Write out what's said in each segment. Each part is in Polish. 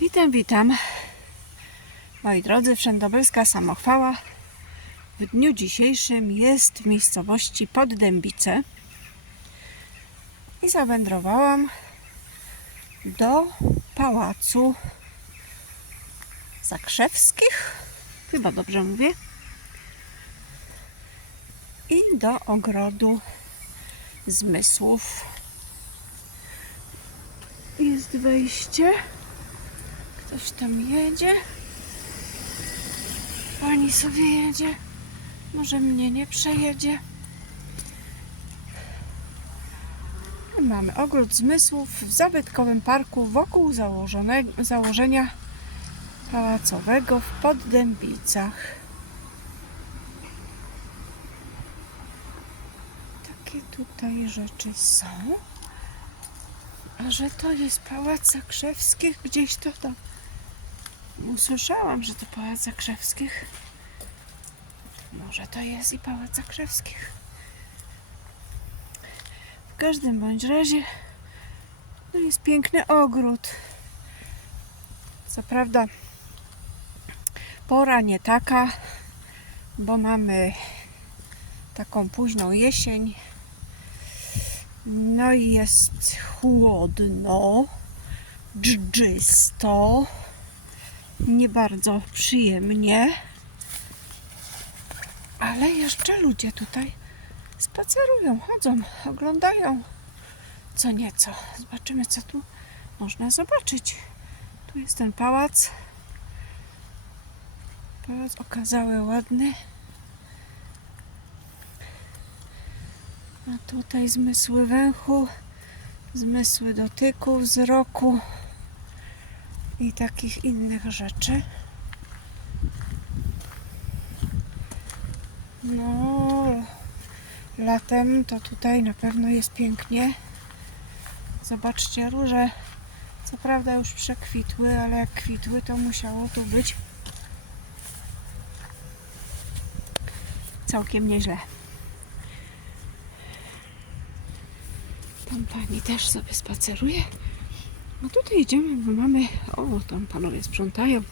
Witam, witam. Moi drodzy, Wszędobylska Samochwała w dniu dzisiejszym jest w miejscowości Poddębice i zawędrowałam do Pałacu Zakrzewskich, chyba dobrze mówię, i do Ogrodu Zmysłów. Jest wejście. Ktoś tam jedzie. Pani sobie jedzie. Może mnie nie przejedzie. Mamy ogród zmysłów w zabytkowym parku wokół założenia pałacowego w Poddębicach. Takie tutaj rzeczy są. A że to jest Pałac Zakrzewskich, gdzieś to tam usłyszałam, że to Pałac Zakrzewskich. Może to jest i Pałac Zakrzewskich. W każdym bądź razie to jest piękny ogród. Co prawda pora nie taka, bo mamy taką późną jesień. No i jest chłodno, dżdżysto, nie bardzo przyjemnie. Ale jeszcze ludzie tutaj spacerują, chodzą, oglądają co nieco. Zobaczymy, co tu można zobaczyć. Tu jest ten pałac. Pałac okazały ładny. A tutaj zmysły węchu, zmysły dotyku, wzroku i takich innych rzeczy. No, latem to tutaj na pewno jest pięknie. Zobaczcie, róże co prawda już przekwitły, ale jak kwitły, to musiało tu być całkiem nieźle. Tam pani też sobie spaceruje. No tutaj idziemy, bo mamy. O, tam panowie sprzątają.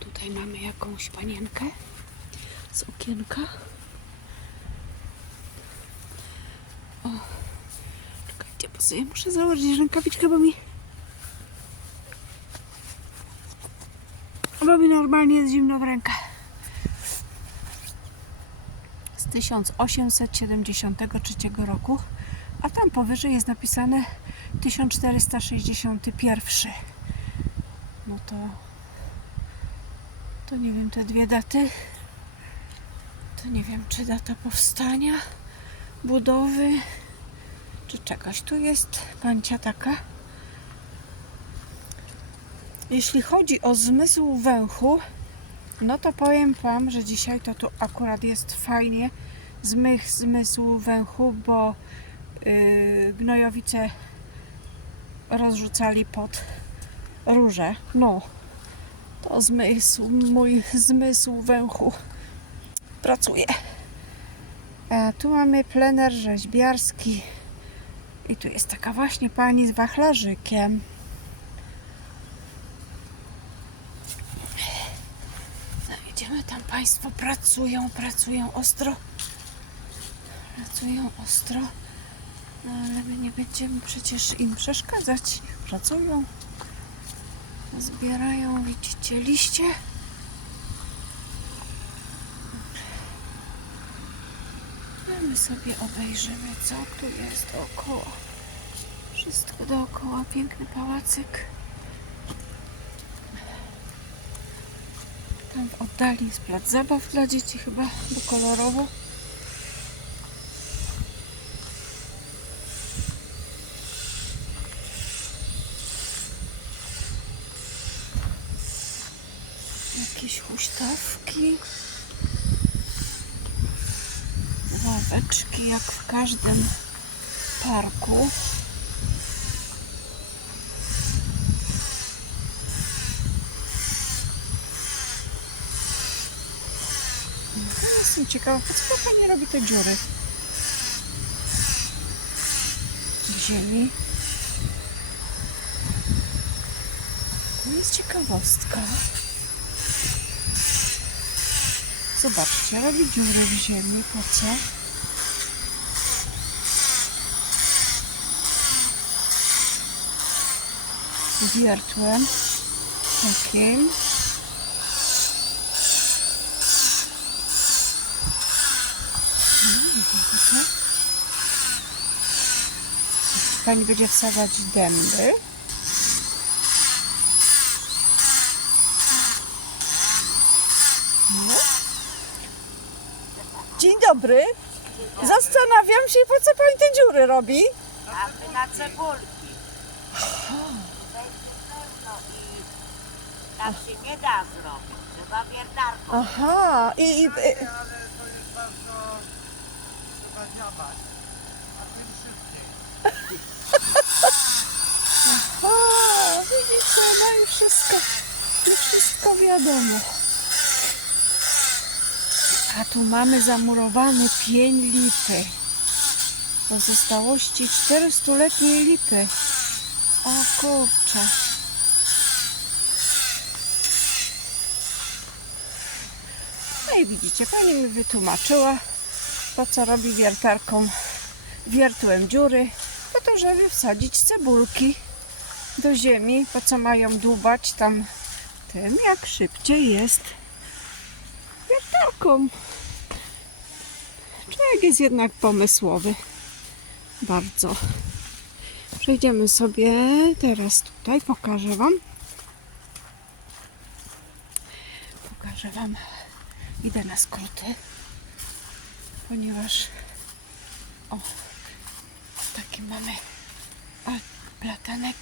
Tutaj mamy jakąś panienkę z okienka. O, czekajcie, bo sobie muszę założyć rękawiczkę, bo mi. Bo mi normalnie jest zimno w rękach. z 1873 roku, a tam powyżej jest napisane 1461. No to to nie wiem, te dwie daty to nie wiem, czy data powstania, budowy, czy czegoś. Tu jest pancia taka. Jeśli chodzi o zmysł węchu, no to powiem Wam, że dzisiaj to tu akurat jest fajnie z mych zmysłu węchu, bo gnojowice rozrzucali pod róże. No, to zmysł, mój zmysł węchu pracuje. E, tu mamy plener rzeźbiarski i tu jest taka właśnie pani z wachlarzykiem. No idziemy tam Państwo pracują, pracują ostro. Pracują ostro. No ale my nie będziemy przecież im przeszkadzać. Pracują. Zbierają, widzicie, liście. A my sobie obejrzymy, co tu jest dookoła. Wszystko dookoła, piękny pałacyk. Tam w oddali jest plac zabaw dla dzieci chyba, bo kolorowo. Jakieś huśtawki. Ławeczki jak w każdym parku. Jestem ciekawa, po co pani robi te dziury w ziemi? jest ciekawostka. Zobaczcie, robi dziury w ziemi. Po co? Wiertłem. Widzicie? Pani będzie wsadzać dęby. Dzień dobry. Zastanawiam się, po co pani te dziury robi? Aby na cebulki. Tutaj pełno i tak się nie da zrobić. Trzeba wiertarką. Aha, i, i, i ale to jest bardzo trzeba działać. A tym szybciej. a, widzicie, no i wszystko, i wszystko wiadomo. A tu mamy zamurowany pień lipy. Pozostałości 400-letniej lipy. O kurczę. I widzicie, pani mi wytłumaczyła, po co robi wiertarką wiertłem dziury, po to, żeby wsadzić cebulki do ziemi, po co mają dłubać tam tym, jak szybciej jest wiertarką. Człowiek jest jednak pomysłowy. Bardzo. Przejdziemy sobie teraz tutaj, pokażę Wam. Pokażę Wam. Idę na skróty, ponieważ o, taki mamy platanek.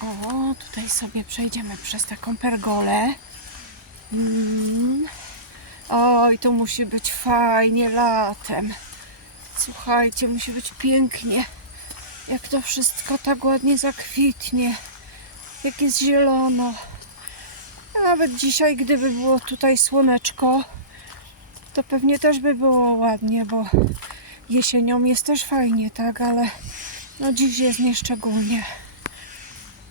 O, tutaj sobie przejdziemy przez taką pergolę. Mm. Oj, to musi być fajnie latem. Słuchajcie, musi być pięknie. Jak to wszystko tak ładnie zakwitnie. Jak jest zielono. Nawet dzisiaj, gdyby było tutaj słoneczko, to pewnie też by było ładnie, bo jesienią jest też fajnie, tak? Ale no dziś jest nieszczególnie.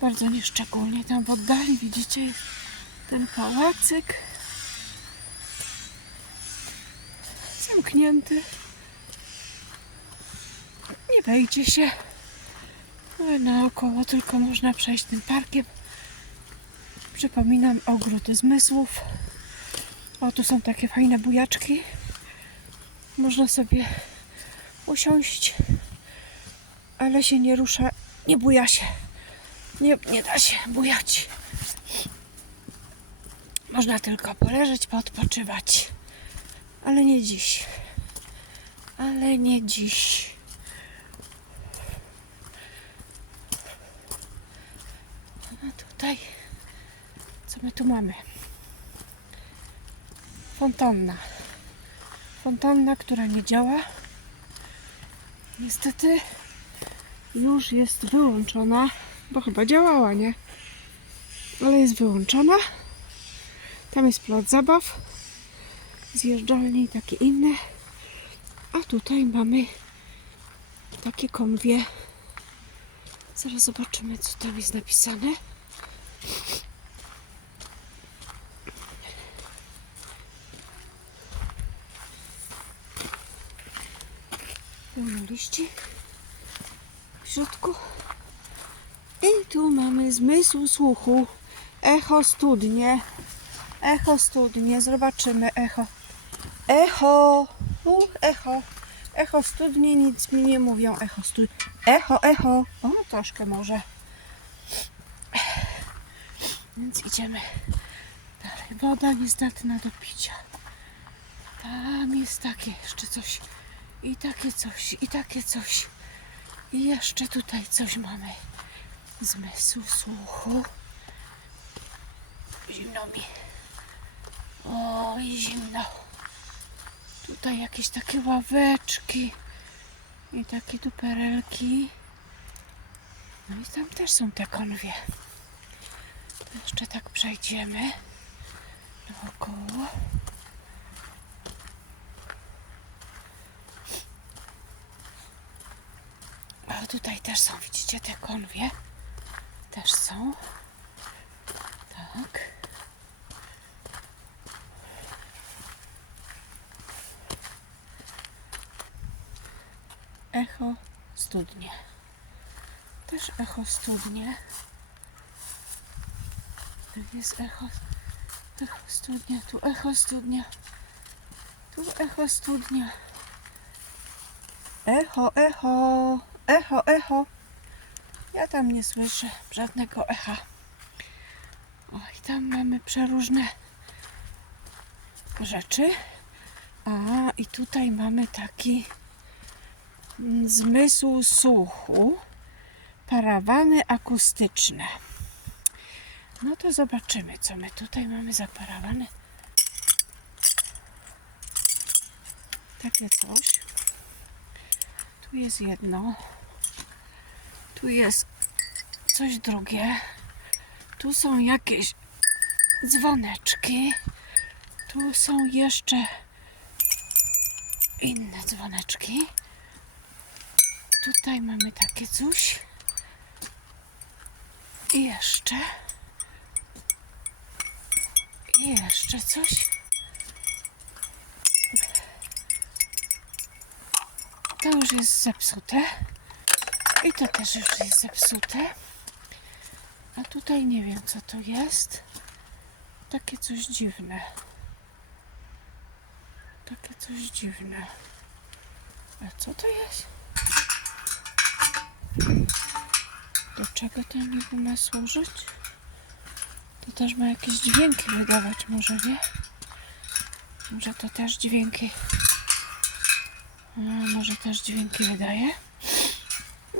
Bardzo nieszczególnie. Tam w oddali widzicie ten pałacyk. Zamknięty. Nie wejdzie się. No, Naokoło tylko można przejść tym parkiem. Przypominam ogród zmysłów. O, tu są takie fajne bujaczki. Można sobie usiąść, ale się nie rusza, nie buja się. Nie, nie da się bujać. Można tylko poleżeć, poodpoczywać. Ale nie dziś. Ale nie dziś. A tutaj, my tu mamy? Fontanna. Fontanna, która nie działa. Niestety już jest wyłączona, bo chyba działała, nie? Ale jest wyłączona. Tam jest plac zabaw, zjeżdżalnie i takie inne. A tutaj mamy takie konwie. Zaraz zobaczymy, co tam jest napisane. Pełno liści w środku. I tu mamy zmysł słuchu. Echo studnie. Echo studnie. Zobaczymy echo. Echo. Echo. Echo studnie nic mi nie mówią. Echo studnie. Echo, echo. O, troszkę może. Więc idziemy dalej. Woda niezdatna do picia. Tam jest takie jeszcze coś. I takie coś. I takie coś. I jeszcze tutaj coś mamy. Zmysł słuchu. Zimno mi. Oj, zimno. Tutaj jakieś takie ławeczki. I takie tu perelki. No i tam też są te konwie. Jeszcze tak przejdziemy. Dookoła. Tutaj też są, widzicie, te konwie. Też są. Tak. Echo studnie. Też echo studnie. Tu jest echo, echo studnia, tu echo studnia. Tu echo studnia. Echo, echo echo, echo. Ja tam nie słyszę żadnego echa. O, i tam mamy przeróżne rzeczy. A, i tutaj mamy taki zmysł słuchu. Parawany akustyczne. No to zobaczymy, co my tutaj mamy za parawany. Takie coś. Tu jest jedno. Tu jest coś drugie. Tu są jakieś dzwoneczki. Tu są jeszcze inne dzwoneczki. Tutaj mamy takie coś. I jeszcze. I jeszcze coś. To już jest zepsute. I to też już jest zepsute. A tutaj nie wiem co to jest. Takie coś dziwne. Takie coś dziwne. A co to jest? Do czego to niby ma służyć? To też ma jakieś dźwięki wydawać, może nie? Może to też dźwięki. Może też dźwięki wydaje.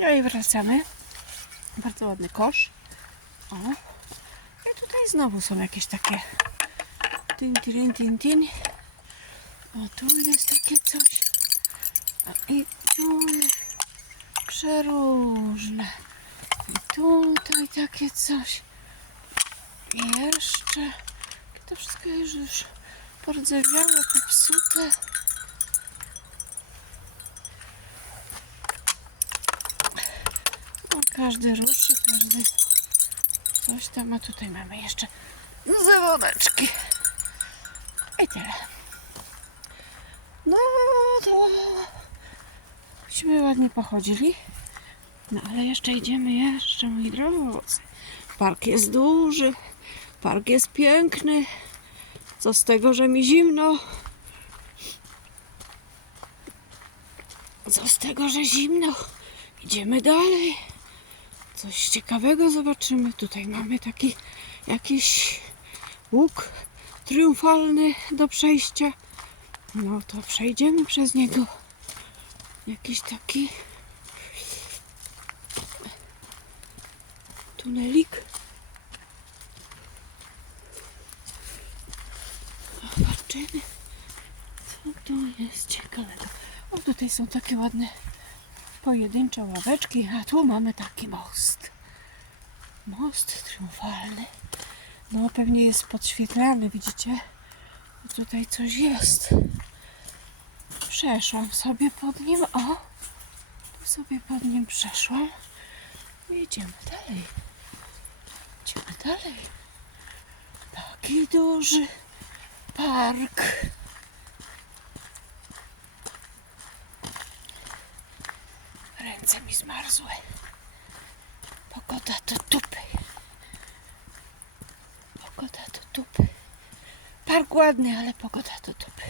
No i wracamy. Bardzo ładny kosz. O. I tutaj znowu są jakieś takie tin, tin, tin, tin. O, tu jest takie coś. I tu przeróżne. I tutaj takie coś. I jeszcze. To wszystko jest już pordzewiałe, popsute. No, każdy ruszy, każdy coś tam. A tutaj mamy jeszcze zawodeczki. I tyle. No to byśmy ładnie pochodzili. No ale jeszcze idziemy jeszcze, moi drodzy. Park jest duży, park jest piękny. Co z tego, że mi zimno? Co z tego, że zimno? Idziemy dalej. Coś ciekawego zobaczymy. Tutaj mamy taki jakiś łuk triumfalny do przejścia. No to przejdziemy przez niego. Jakiś taki tunelik. Zobaczymy, co tu jest ciekawego. O, tutaj są takie ładne pojedyncze ławeczki, a tu mamy taki most. Most triumfalny. No, pewnie jest podświetlany, widzicie? Tutaj coś jest. Przeszłam sobie pod nim. O! Tu sobie pod nim przeszłam. I idziemy dalej. Idziemy dalej. Taki duży park. Zmarzły. Pogoda to tupy. Pogoda to tupy. Park ładny, ale pogoda to tupy.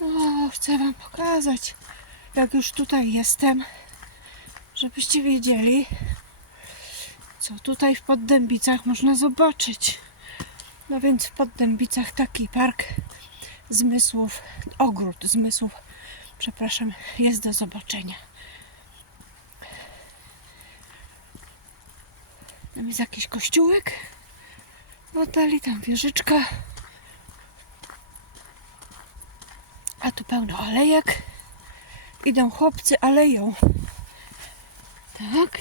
O, chcę Wam pokazać, jak już tutaj jestem, żebyście wiedzieli, co tutaj w Poddębicach można zobaczyć. No więc w Poddębicach taki park zmysłów, ogród zmysłów, przepraszam, jest do zobaczenia. Tam jest jakiś kościółek, oddali tam wieżyczka. A tu pełno alejek. Idą chłopcy aleją. Tak.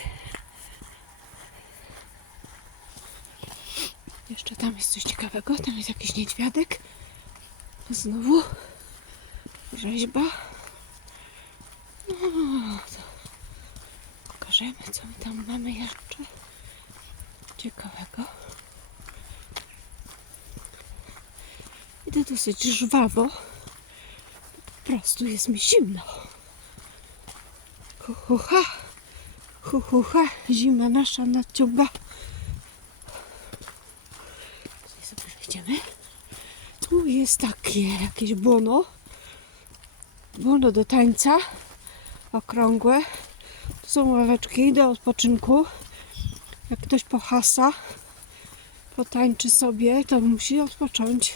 Jeszcze tam jest coś ciekawego. Tam jest jakiś niedźwiadek. Znowu rzeźba. No, to pokażemy, co my tam mamy jeszcze ciekawego. Idę dosyć żwawo. Po prostu jest mi zimno. Hu, hu, ha. Hu, hu, ha. Zima nasza nadciąga. Tutaj sobie wejdziemy. Tu jest takie jakieś bono. Bono do tańca. Okrągłe. Tu są ławeczki do odpoczynku. Jak ktoś pohasa, potańczy sobie, to musi odpocząć.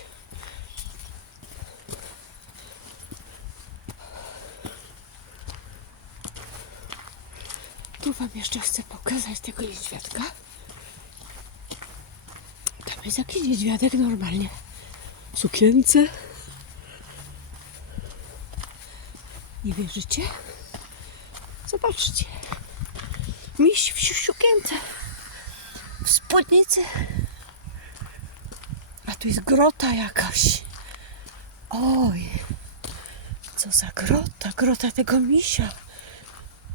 Tu Wam jeszcze chcę pokazać tego niedźwiadka. Tam jest jakiś niedźwiadek normalnie. W sukience. Nie wierzycie? Zobaczcie. Miś w sukience. Spódnicy. A tu jest grota jakaś. Oj. Co za grota? Grota tego misia.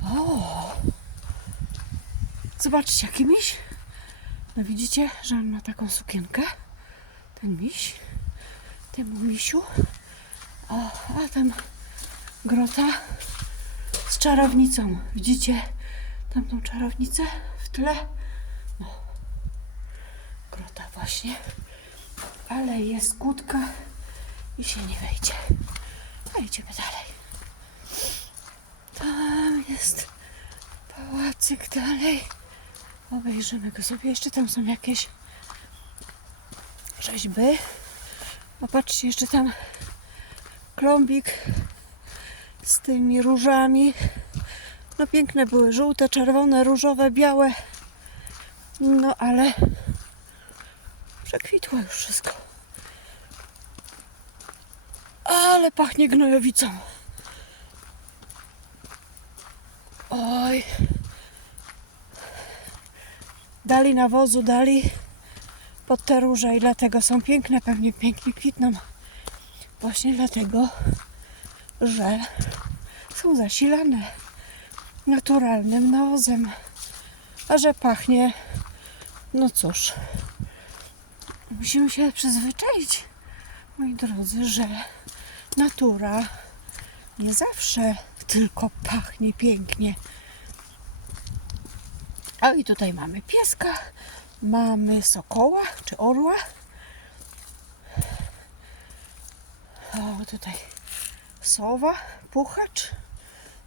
O. Zobaczcie, jaki miś. No widzicie, że on ma taką sukienkę. Ten miś. Temu misiu. O, a tam grota z czarownicą. Widzicie tamtą czarownicę w tle? No. Właśnie. Ale jest kłódka i się nie wejdzie. A idziemy dalej. Tam jest pałacyk dalej. Obejrzymy go sobie. Jeszcze tam są jakieś rzeźby. Popatrzcie, jeszcze tam klombik z tymi różami. No piękne były, żółte, czerwone, różowe, białe. No ale przekwitło już wszystko. Ale pachnie gnojowicą. Oj. Dali nawozu, dali pod te róże i dlatego są piękne, pewnie pięknie kwitną. Właśnie dlatego, że są zasilane naturalnym nawozem. A że pachnie, no cóż, musimy się przyzwyczaić, moi drodzy, że natura nie zawsze tylko pachnie pięknie. A i tutaj mamy pieska, mamy sokoła czy orła. O, tutaj sowa, puchacz.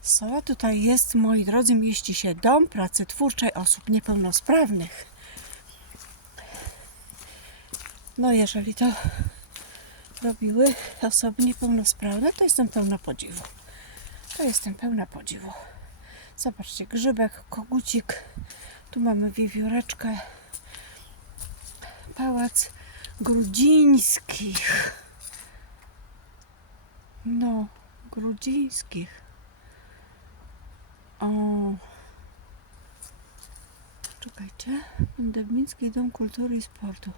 Sowa tutaj jest, moi drodzy, mieści się dom pracy twórczej osób niepełnosprawnych. No, jeżeli to robiły osoby niepełnosprawne, to jestem pełna podziwu. To jestem pełna podziwu. Zobaczcie, grzybek, kogucik. Tu mamy wiewióreczkę. Pałac Grudzińskich. No, Grudzińskich. O. Czekajcie. Dębnicki Dom Kultury i Sportu.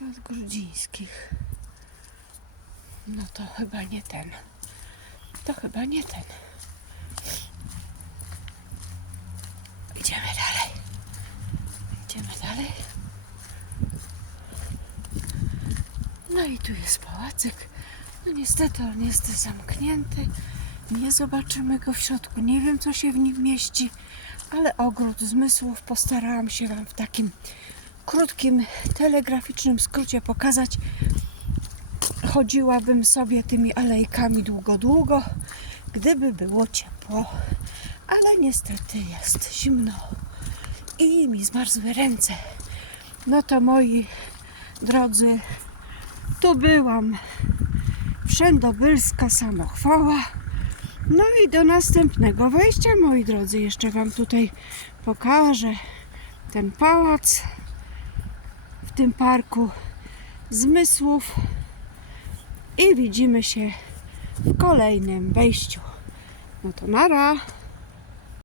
Pałac Grudzińskich. No to chyba nie ten. To chyba nie ten. Idziemy dalej. Idziemy dalej. No i tu jest pałacyk. No niestety on jest zamknięty. Nie zobaczymy go w środku. Nie wiem, co się w nim mieści, ale ogród zmysłów postarałam się Wam w takim krótkim, telegraficznym skrócie pokazać. Chodziłabym sobie tymi alejkami długo, długo, gdyby było ciepło. Ale niestety jest zimno i mi zmarzły ręce. No to moi drodzy, tu byłam. Wszędobylska samochwała. No i do następnego wejścia, moi drodzy, jeszcze Wam tutaj pokażę ten pałac w tym parku zmysłów i widzimy się w kolejnym wejściu. No to nara.